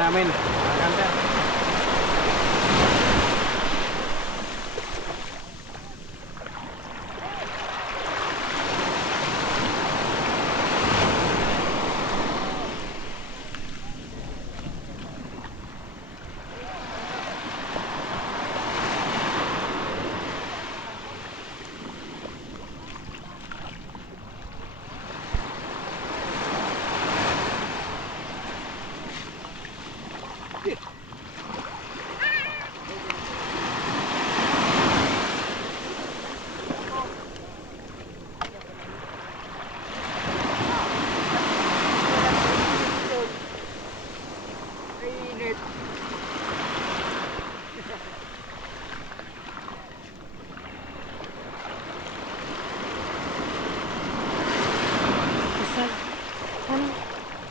namin mga kanter.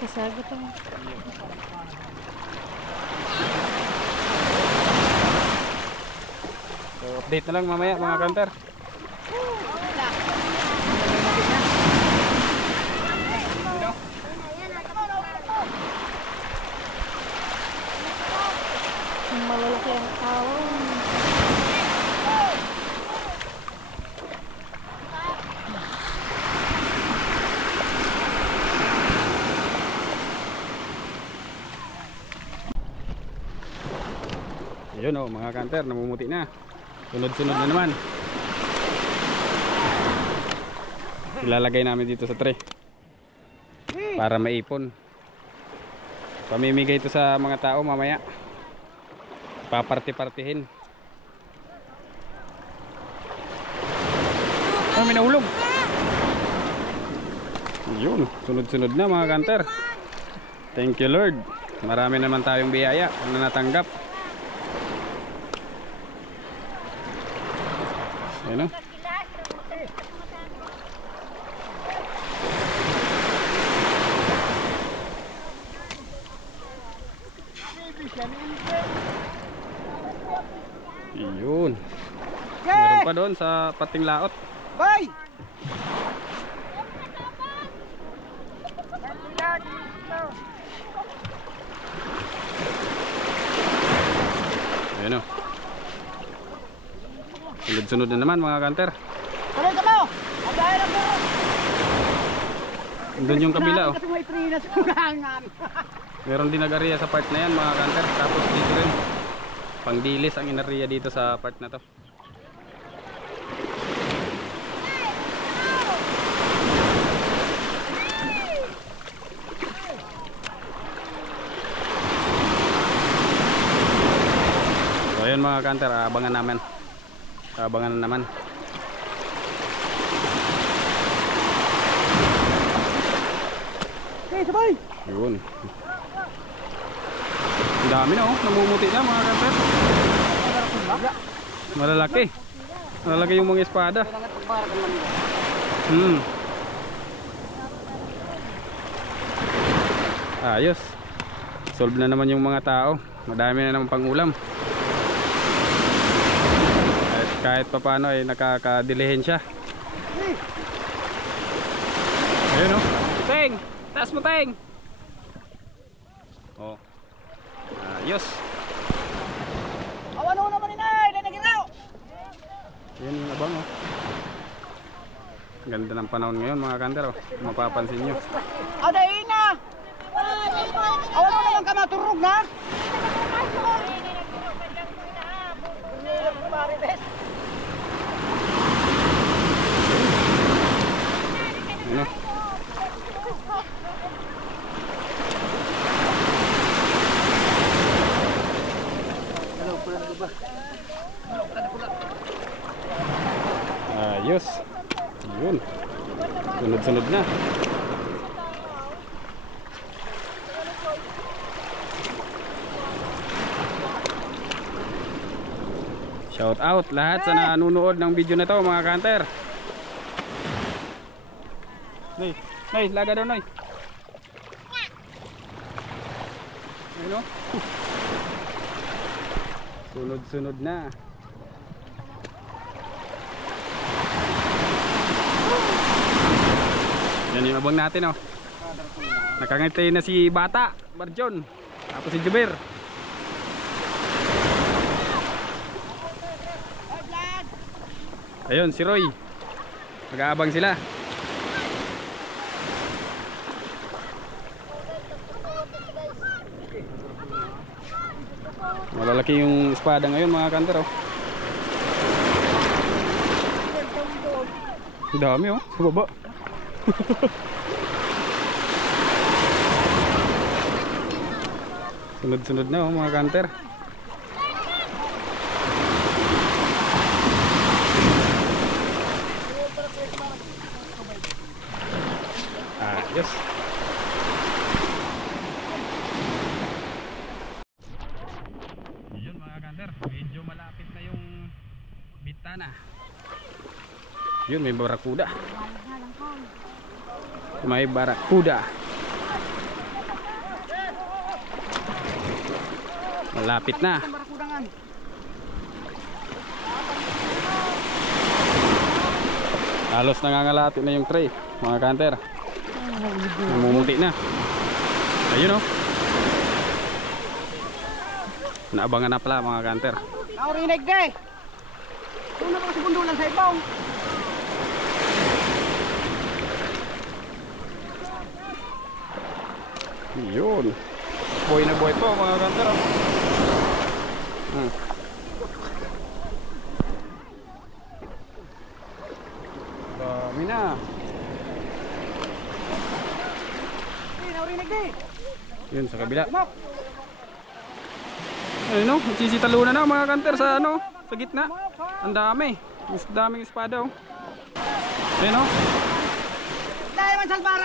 Sagot mo. So, update na lang mamaya mga kanter. Malalaki ang tawon. Ayun o mga kanter, namumuti na. Sunod-sunod na naman. Ilalagay namin dito sa tray para maipon. Pamimigay ito sa mga tao mamaya. Paparti-partihin. Oh, may nahulog. Yun, sunod-sunod na mga kanter. Thank you Lord. Marami naman tayong biyaya na natanggap. Ayun o. Yun. Meron pa doon sa pating laot. Bay! Ayun o. Sunod-sunod na naman mga kanter. Tuloy ka mo! Magayon ako! Doon yung kabila o. Kasi may trina sa ulangan. Meron din nag-area sa part na yan mga kanter. Tapos dito rin pangdilis ang in-area dito sa part na to. So ayun mga kanter, abangan naman. Abangan na naman. Okay, sabay! Yun. Ang dami na oh, namumuti na mga kanter. Malalaki. Malalaki yung mga espada. Ayos. Solve na naman yung mga tao. Madami na naman pang ulam. Kahit pa paano ay nakakadilihin siya. Ayun o. Teng! Taas mo Teng! Oh. Ayos. Awan mo naman inay! Nanagiraw! Yan yung abang o. Ganda ng panahon ngayon mga kanter o. Mapapansin nyo. Adain na! Awan mo naman ka maturog na! Ano? Ayos. Yun. Sunod-sunod na. Shout out lahat sa nanonood ng video na to mga kanter. Nay, nay, laga daw nay. Ayun o. Sunod-sunod na. Yan yung abang natin oh. Nakangiti na si Bata Barjon. Tapos si Juber. Ayun, si Roy. Mag-aabang sila. Malalaki yung espada ngayon mga kanter oh. Dami oh, sa baba. Sunod-sunod na oh mga kanter. Yes. Yun mga kanter, medyo malapit na yung bitana. Yun, may barakuda. May barakuda. Malapit na. Halos nangangalapit na yung tray mga kanter. Namumuti na. Ayun oh. Naabangan na pala mga kanter. Naurinig day. Kung na sa bundulan sa ibaw. Yun. Buhay na buhay po mga kanter oh. Dami na. Yun sa kabila. Ayun oh, sisitalunan na mga kanter sa ano, sa gitna. Ang dami. Mas daming espada oh. Ayun oh.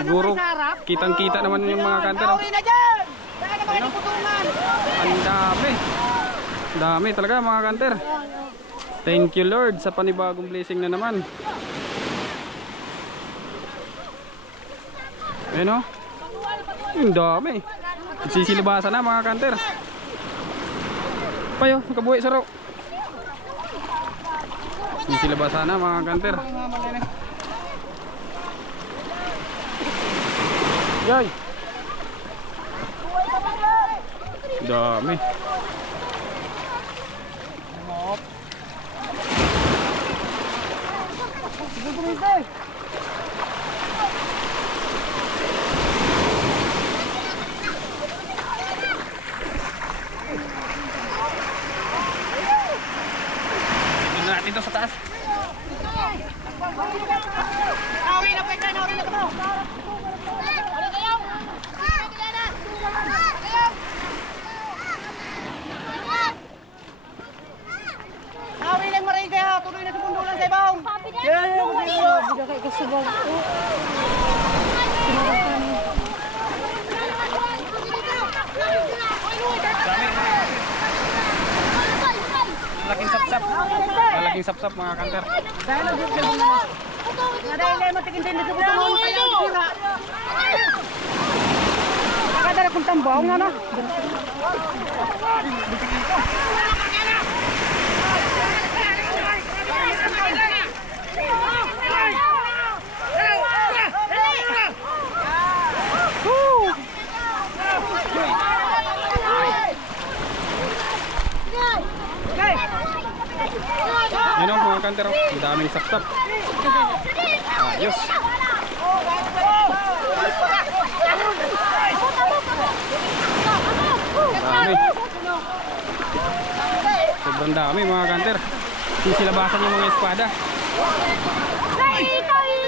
Siguro kitang-kita naman yung mga kanter oh. Ayun oh. Ang dami. Dami talaga mga kanter. Thank you Lord sa panibagong blessing na naman. Ayun oh. Ang dami. Sisilibasan na mga kanter. Payo, nakabuhay sa raw. Sisilibasan na mga kanter. Yay. Dami. Dito sa taas. Nauri na pwede, nauri na kamo. Nauri lang maray kaya, tuloy na sa bundulan sa ibaw. Bigla kayo kasubag. Malaking sapsap. Malaking sapsap mga kanter. Dahil mo tikin-tin dito sa bundulan kaya sira. Nakadara kung tambaw nga no. Yan o mga kanter, ang daming sapsap. Ayos. Dami. Sobrang dami mga kanter. Sisilabasan yung mga espada.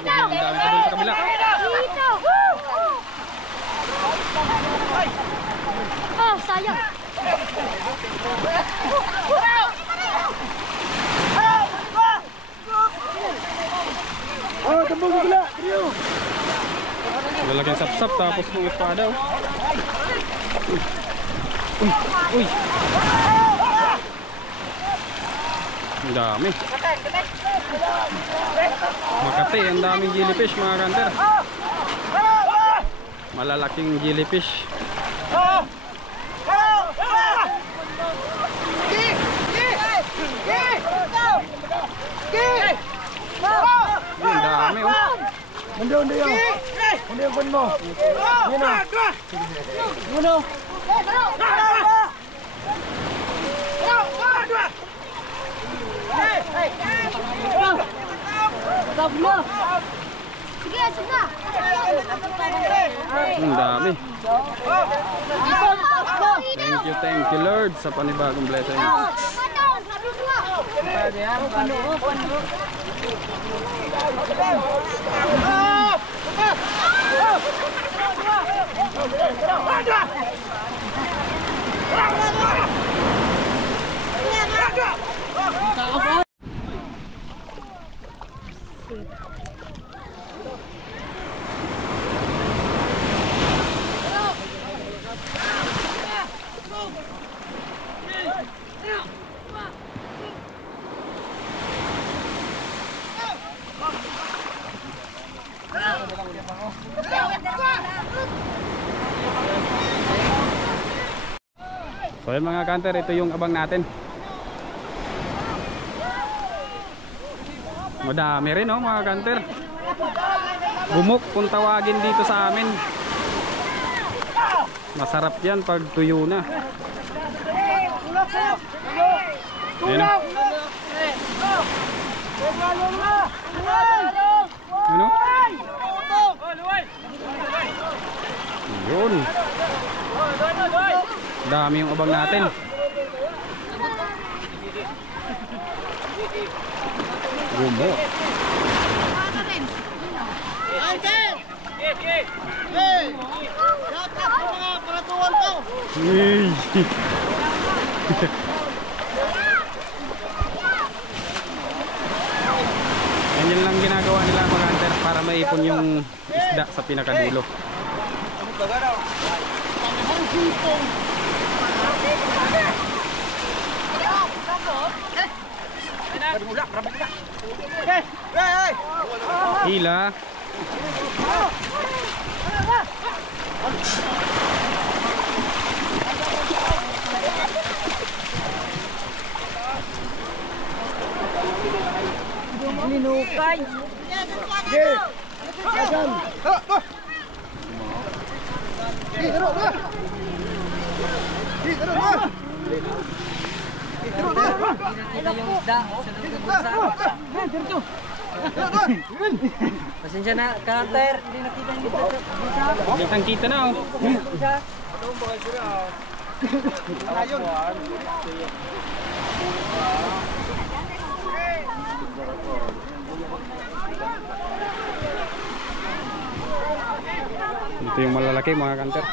Ang dami pa doon sa kabila. Oh, sayang. Oh, tembok gila. Lalagyan sapsap tapos yung espada. Uy. Ang dami. Makati, ang daming jellyfish mga kanter. Malalaking jellyfish. Ang dami oh. Mundo yan. Mundo yung pun mo. Yun o. Sige, sige. Ang dami. Thank you Lord sa panibagong blessing. So yun mga kanter, ito yung abang natin. Madami rin oh mga kanter. Bumok kung tawagin dito sa amin. Masarap yan pag tuyo na. Ayan o. Ano? Yun. Dami yung abang natin. Gumo. Hey. Ganyan lang ginagawa nila mga hunter para maipon yung isda sa pinakadulo. Hila. Linukay. Pasensya na, counter. Hindi nakita yung dito. Kitang-kita na oh. Ito yung malalaki mga kanter.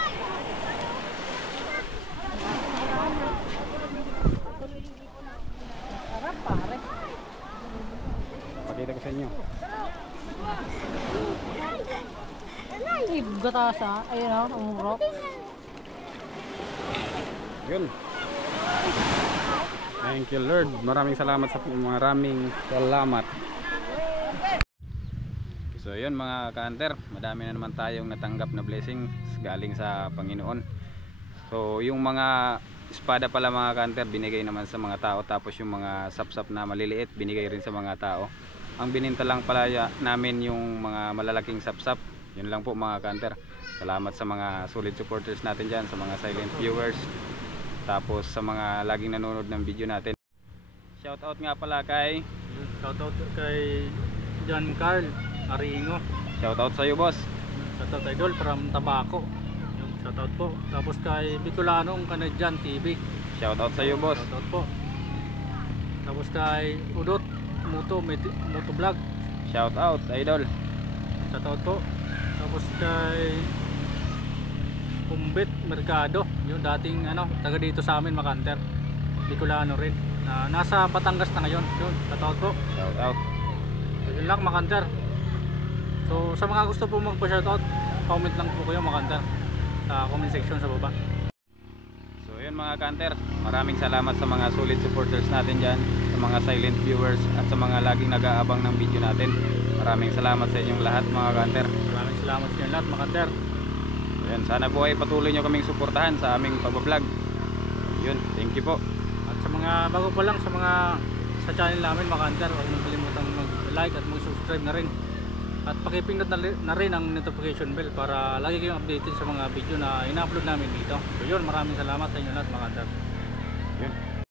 Pakita ko sa inyo. Gatasa. Ayun o, umurok. Yun. Thank you Lord. Maraming salamat. So yun mga ka-hunter, madami na naman tayong natanggap na blessing galing sa Panginoon. So yung mga espada pala mga ka-hunter binigay naman sa mga tao, tapos yung mga sapsap na maliliit binigay rin sa mga tao. Ang bininta lang pala namin yung mga malalaking sapsap. Yun lang po mga ka-hunter. Salamat sa mga solid supporters natin dyan, sa mga silent viewers, tapos sa mga laging nanonood ng video natin. Shoutout nga pala kay John Carl Aringo. Shoutout sa iyo boss. Shoutout idol from Tabaco. Shoutout po. Tapos kay Bicolanong Canadian TV. Shoutout sa iyo boss. Shoutout po. Tapos kay Udot Moto Vlog. Shoutout idol. Shoutout po. Tapos kay Pumbit Mercado, yung dating taga dito sa amin Makanter. Bicolano rin. Nasa Batangas na ngayon. Yun, shoutout po. Shoutout. Yun lang Makanter. So sa mga gusto po magpa-shoutout, comment lang po kayo Makanter sa comment section sa baba. So yun mga kanter, maraming salamat sa mga solid supporters natin dyan, sa mga silent viewers at sa mga laging nag-aabang ng video natin. Maraming salamat sa inyong lahat mga kanter. Maraming salamat sa inyong lahat Makanter. So yan, sana po ay patuloy nyo kaming suportahan sa aming pagbablog. Yun, thank you po. At sa mga bago pa lang sa channel namin Makanter, huwag mong kalimutang mag-like at mag-subscribe na rin At pakipindot na rin ang notification bell para lagi kayong updated sa mga video na ina-upload namin dito. So yun, maraming salamat sa inyo lahat mga kantar.